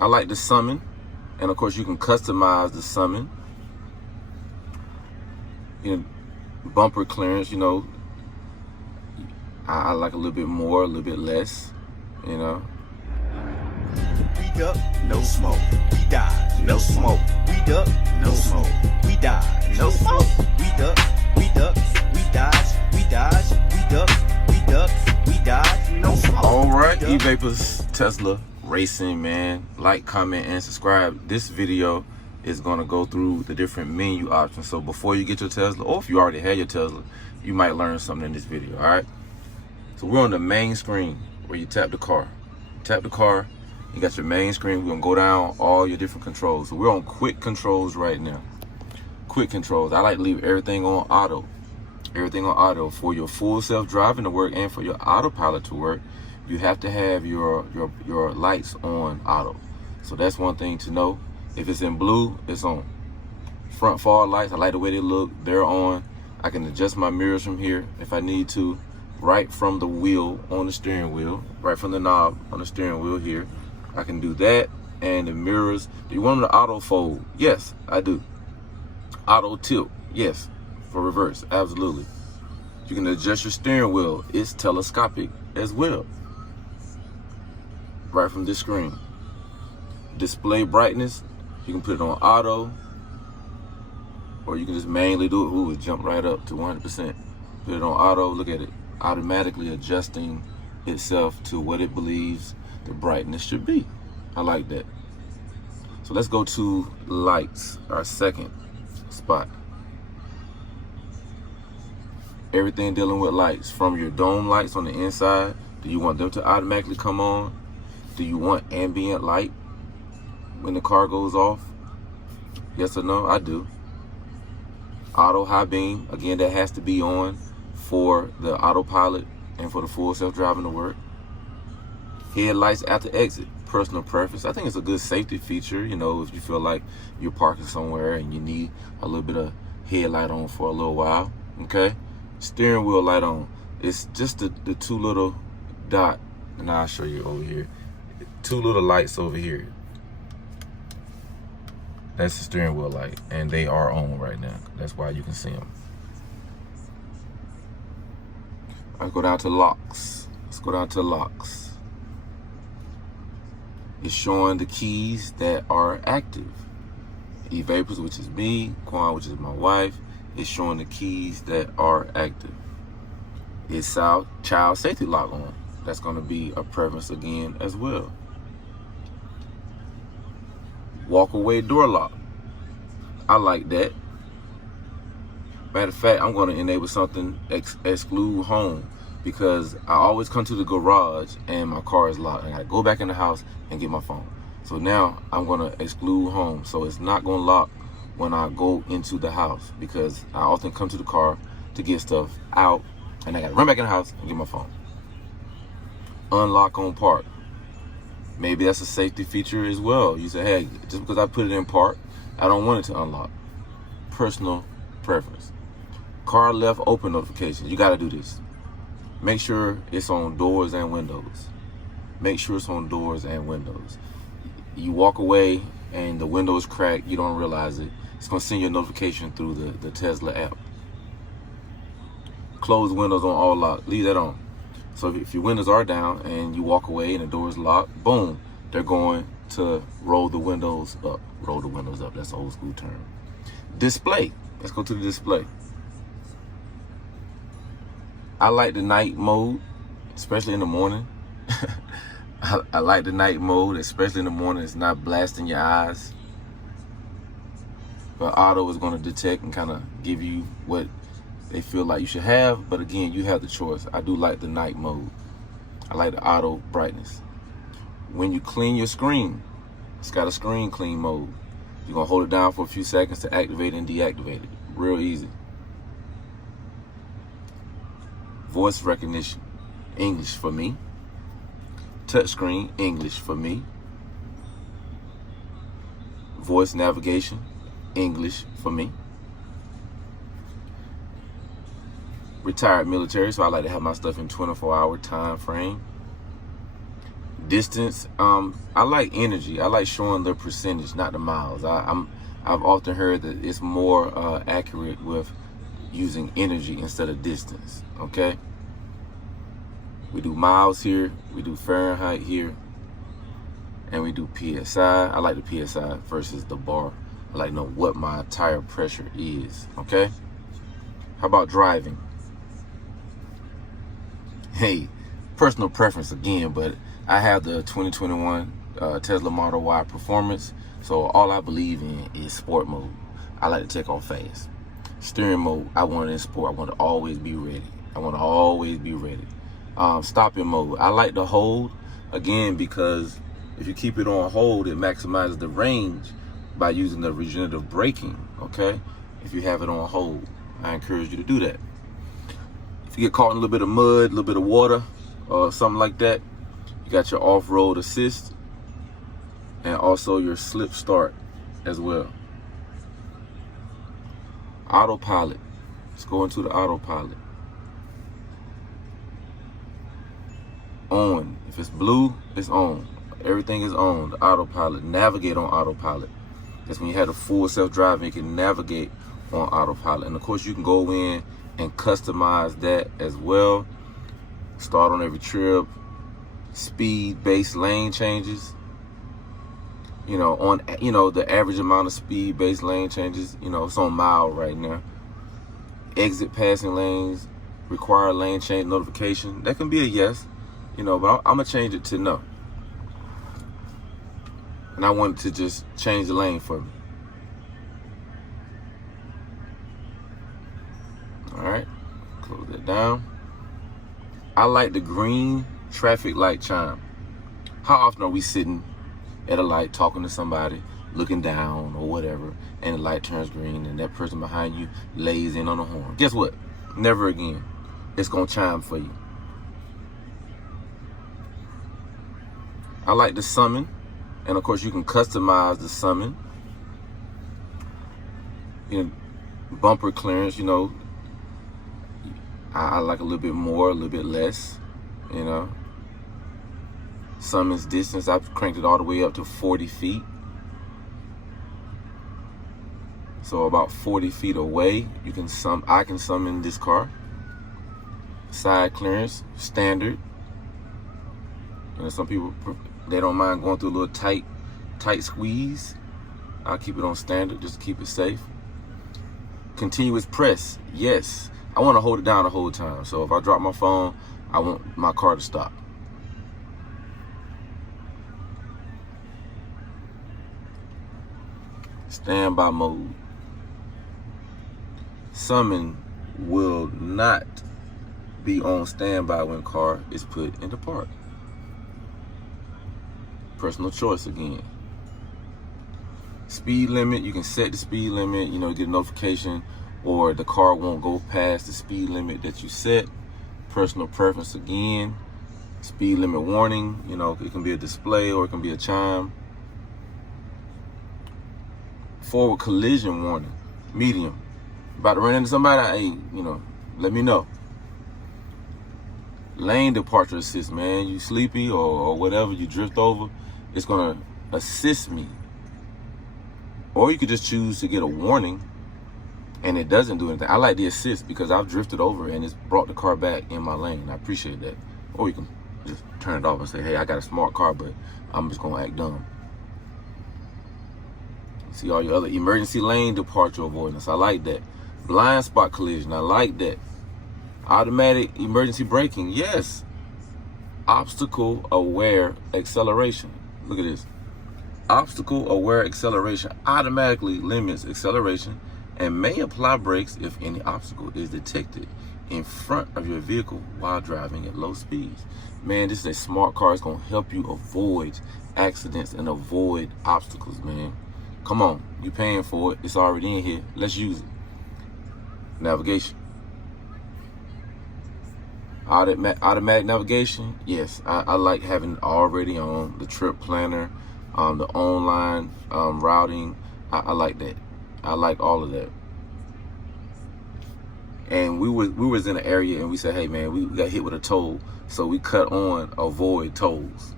I like the summon, and of course you can customize the summon. You know, bumper clearance, you know, I like a little bit more, a little bit less, you know. We duck, no smoke. We die, no smoke. We duck, no smoke. We die, no smoke. We duck, we dodge, we dodge, we duck, we dodge, no smoke. All right, Evapors, Tesla Racing, man. Like, comment, and subscribe. This video is gonna go through the different menu options. So before you get your Tesla, or if you already had your Tesla, you might learn something in this video, all right? So we're on the main screen where you tap the car. Tap the car, you got your main screen. We're gonna go down all your different controls. So we're on quick controls right now. Quick controls, I like to leave everything on auto. Everything on auto. For your full self-driving to work and for your autopilot to work, you have to have your lights on auto. So that's one thing to know. If it's in blue, it's on. Front fog lights, I like the way they look, they're on. I can adjust my mirrors from here if I need to, right from the wheel on the steering wheel, right from the knob on the steering wheel here. I can do that. And the mirrors, do you want them to auto fold? Yes, I do. Auto tilt, yes. For reverse, absolutely. You can adjust your steering wheel. It's telescopic as well. Right from this screen. Display brightness, you can put it on auto, or you can just manually do it. Ooh, it jumped right up to 100%. Put it on auto, look at it. Automatically adjusting itself to what it believes the brightness should be. I like that. So let's go to lights, our second spot. Everything dealing with lights, from your dome lights on the inside. Do you want them to automatically come on? Do you want ambient light when the car goes off? Yes or no? I do. Auto high beam, again, that has to be on for the autopilot and for the full self-driving to work. Headlights after exit, personal preference. I think it's a good safety feature, you know, if you feel like you're parking somewhere and you need a little bit of headlight on for a little while, okay? Steering wheel light on. It's just the two little dot, and I'll show you over here. Two little lights over here. That's the steering wheel light, and they are on right now. That's why you can see them. I'll go down to locks. Let's go down to locks. It's showing the keys that are active. Evapors, which is me, Quan, which is my wife, is showing the keys that are active. It's child safety lock on. That's going to be a preference again as well. Walk away door lock. I like that. Matter of fact, I'm going to enable something exclude home, because I always come to the garage and my car is locked. I got to go back in the house and get my phone. So now I'm going to exclude home. So it's not going to lock when I go into the house, because I often come to the car to get stuff out and I got to run back in the house and get my phone. Unlock on park. Maybe that's a safety feature as well. You say, hey, just because I put it in park, I don't want it to unlock. Personal preference. Car left open notifications. You got to do this. Make sure it's on doors and windows. Make sure it's on doors and windows. You walk away and the window is cracked, you don't realize it. It's going to send you a notification through the Tesla app. Close windows on all lock. Leave that on. So if your windows are down and you walk away and the door is locked, boom, they're going to roll the windows up. Roll the windows up. That's an old school term. Display. Let's go to the display. I like the night mode, especially in the morning. I like the night mode, especially in the morning. It's not blasting your eyes. But auto is going to detect and kind of give you what they feel like you should have. But again, you have the choice. I do like the night mode. I like the auto brightness. When you clean your screen, it's got a screen clean mode. You're going to hold it down for a few seconds to activate and deactivate it. Real easy. Voice recognition, English for me. Touchscreen, English for me. Voice navigation, English for me. Retired military, so I like to have my stuff in 24-hour time frame. Distance, I like energy. I like showing the percentage, not the miles. I've often heard that it's more accurate with using energy instead of distance. Okay, we do miles here, we do Fahrenheit here, and we do PSI. I like the PSI versus the bar. I like to know what my tire pressure is. Okay, how about driving? Hey, personal preference again, but I have the 2021 Tesla Model Y Performance, so all I believe in is sport mode. I like to take off fast. Steering mode, I want it in sport. I want to always be ready. Stopping mode, I like to hold, again, because if you keep it on hold, it maximizes the range by using the regenerative braking, okay? If you have it on hold, I encourage you to do that. If you get caught in a little bit of mud, a little bit of water, or something like that, you got your off-road assist and also your slip start as well. Autopilot. Let's go into the autopilot. On. If it's blue, it's on. Everything is on. The autopilot. Navigate on autopilot. That's when you have the full self-driving, you can navigate on autopilot. And of course, you can go in and customize that as well. Start on every trip. Speed-based lane changes. On the average amount of speed-based lane changes. It's on mile right now. Exit passing lanes, require lane change notification. That can be a yes, but I'm gonna change it to no. And I want it to just change the lane for me. All right, close that down. I like the green traffic light chime. How often are we sitting at a light talking to somebody, looking down or whatever, and the light turns green and that person behind you lays in on the horn? Guess what? Never again. It's gonna chime for you. I like the summon, and of course you can customize the summon. Bumper clearance, I like a little bit more, a little bit less, Summons distance, I've cranked it all the way up to 40 feet. So about 40 feet away, I can summon this car. Side clearance, standard. Some people, they don't mind going through a little tight squeeze. I'll keep it on standard just to keep it safe. Continuous press, yes. I want to hold it down the whole time. So if I drop my phone, I want my car to stop. Standby mode. Summon will not be on standby when car is put into park. Personal choice again. Speed limit, you can set the speed limit, get a notification, or the car won't go past the speed limit that you set. Personal preference again. Speed limit warning, it can be a display or it can be a chime. Forward collision warning, medium. About to run into somebody, hey, let me know. Lane departure assist, man. You sleepy or whatever, you drift over, it's gonna assist me. Or you could just choose to get a warning and it doesn't do anything. I like the assist because I've drifted over and it's brought the car back in my lane. I appreciate that. Or you can just turn it off and say, hey, I got a smart car, but I'm just gonna act dumb. See all your other emergency lane departure avoidance. I like that. Blind spot collision. I like that. Automatic emergency braking. Yes. Obstacle aware acceleration. Look at this. Obstacle aware acceleration automatically limits acceleration and may apply brakes if any obstacle is detected in front of your vehicle while driving at low speeds. Man, this is a smart car. It's going to help you avoid accidents and avoid obstacles, man. Come on, you paying for it. It's already in here. Let's use it. Navigation. Automatic navigation. Yes, I like having it already on. The trip planner, the online routing. I like that. I like all of that. And we was in an area and we said, hey man, we got hit with a toll, so we cut on avoid tolls.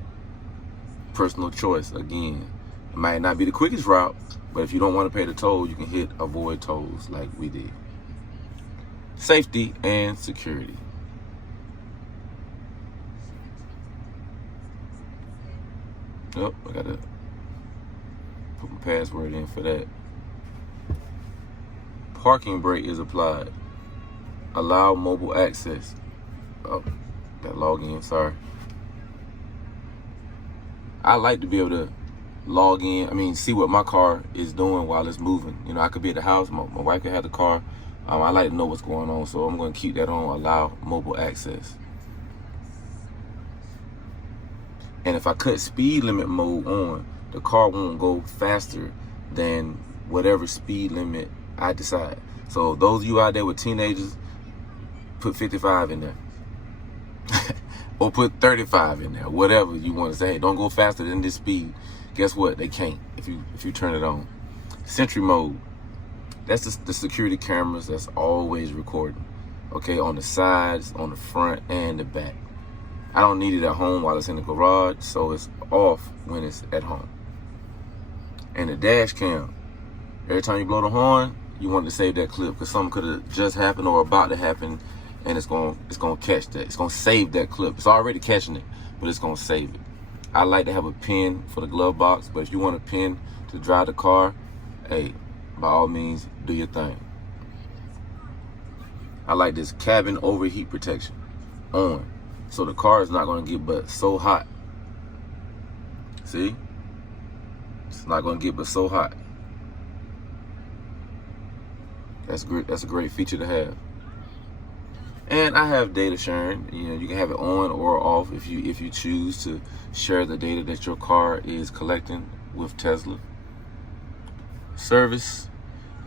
personal choice. Again, it might not be the quickest route, but if you don't want to pay the toll, you can hit avoid tolls like we did. Safety and security. Oh, I gotta put my password in for that. Parking brake is applied. Allow mobile access. Oh, got log in, sorry. I like to be able to log in, see what my car is doing while it's moving. You know, I could be at the house, my wife could have the car. I like to know what's going on, so I'm going to keep that on, allow mobile access. And if I cut speed limit mode on, the car won't go faster than whatever speed limit I decide. So those of you out there with teenagers, put 55 in there. Or put 35 in there, whatever you want to say. Hey, don't go faster than this speed. Guess what? They can't if you turn it on. Sentry mode. That's the security cameras that's always recording. Okay, on the sides, on the front, and the back. I don't need it at home while it's in the garage, so it's off when it's at home. And the dash cam. Every time you blow the horn, you want to save that clip because something could have just happened or about to happen, and it's gonna catch that. It's gonna save that clip. It's already catching it, but it's gonna save it. I like to have a pin for the glove box, but if you want a pin to drive the car, hey, by all means, do your thing. I like this cabin overheat protection on, so the car is not gonna get but so hot. See? It's not gonna get but so hot. That's great. That's a great feature to have. And I have data sharing. You know, you can have it on or off if you choose to share the data that your car is collecting with Tesla. Service.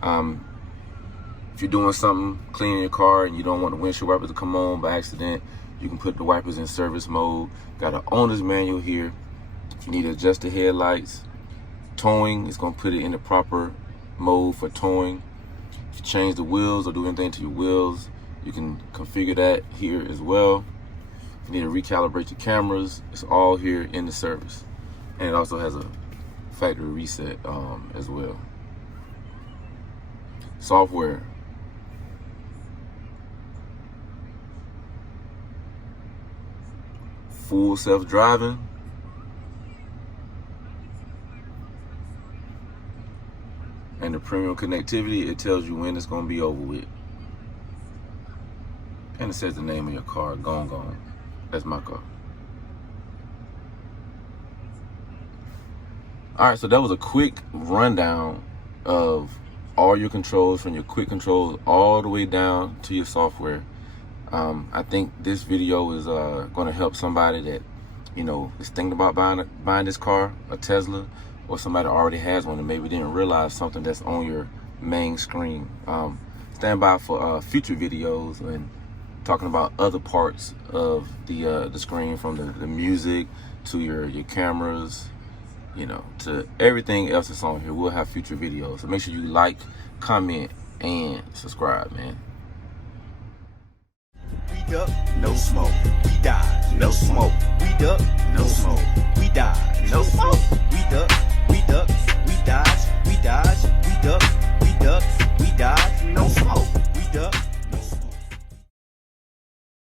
If you're doing something, cleaning your car, and you don't want the windshield wipers to come on by accident, you can put the wipers in service mode. Got an owner's manual here. If you need to adjust the headlights, towing, it's gonna put it in the proper mode for towing. If you change the wheels or do anything to your wheels, you can configure that here as well. If you need to recalibrate your cameras, it's all here in the service. And it also has a factory reset as well. Software. Full self-driving. And the premium connectivity, it tells you when it's going to be over with. And it says the name of your car, Gone. That's my car. All right, so that was a quick rundown of all your controls, from your quick controls all the way down to your software. I think this video is going to help somebody that, you know, is thinking about buying this car, a Tesla, or somebody already has one and maybe didn't realize something that's on your main screen. Stand by for future videos and talking about other parts of the screen, from the music to your cameras, you know, to everything else that's on here. We'll have future videos. So make sure you like, comment, and subscribe, man. We duck, no smoke. We die, no smoke. We duck, no smoke.